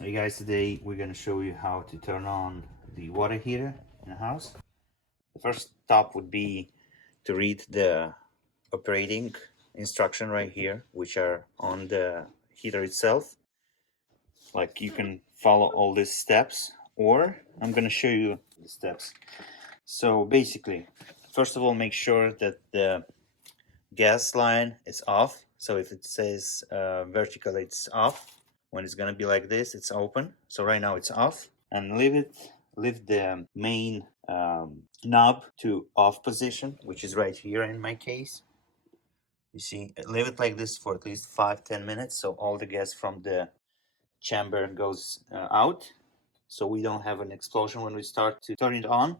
Hey guys, today we're going to show you how to turn on the water heater in the house. The first step would be to read the operating instruction right here, which are on the heater itself. Like, you can follow all these steps, or I'm going to show you the steps. So basically, first of all, make sure that the gas line is off. So if it says vertical, it's off. When it's gonna be like this, it's open. So right now it's off, and leave the main knob to off position, which is right here in my case. You see, leave it like this for at least 5-10 minutes, so all the gas from the chamber goes out, so we don't have an explosion when we start to turn it on.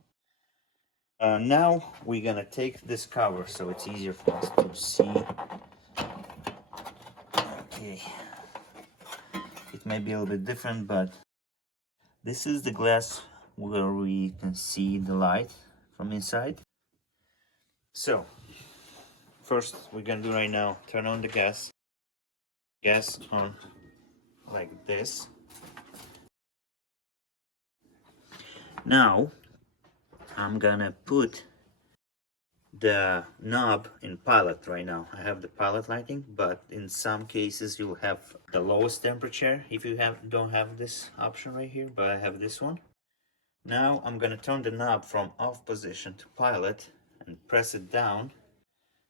Now we're gonna take this cover so it's easier for us to see. Okay, it may be a little bit different, but this is the glass where we can see the light from inside. So first we're gonna do right now, turn on the gas on like this. Now I'm gonna put the knob in pilot right now. I have the pilot lighting, but in some cases you'll have the lowest temperature if you don't have this option right here, but I have this one. Now I'm gonna turn the knob from off position to pilot and press it down,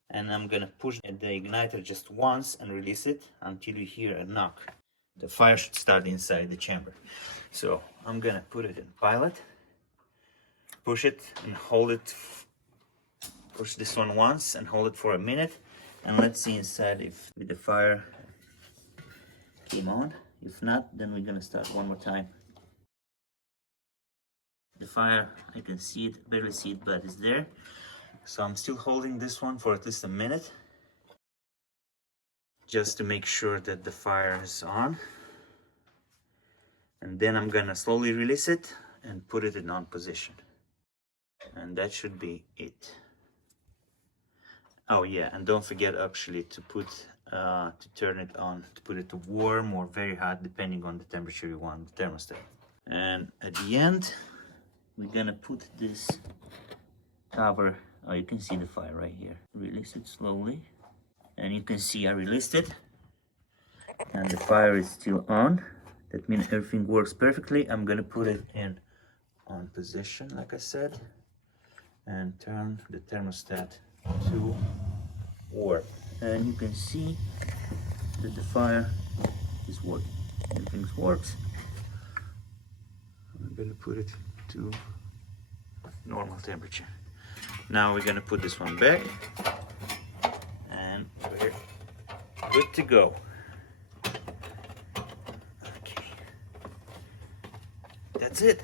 and I'm gonna push the igniter just once and release it until you hear a knock. The fire should start inside the chamber. So I'm gonna put it in pilot, push it and hold it. Push this one once and hold it for a minute, and let's see inside if the fire came on. If not, then we're gonna start one more time. The fire, I can see it, barely see it, but it's there. So I'm still holding this one for at least a minute, just to make sure that the fire is on. And then I'm gonna slowly release it and put it in on position. And that should be it. Oh yeah, and don't forget actually to turn it on, to put it to warm or very hot, depending on the temperature you want the thermostat. And at the end, we're gonna put this cover. Oh, you can see the fire right here. Release it slowly, and you can see I released it, and the fire is still on. That means everything works perfectly. I'm gonna put it in on position, like I said, and turn the thermostat to warm, and you can see that the fire is working. Everything works. I'm gonna put it to normal temperature. Now we're gonna put this one back, and we're good to go. Okay, that's it.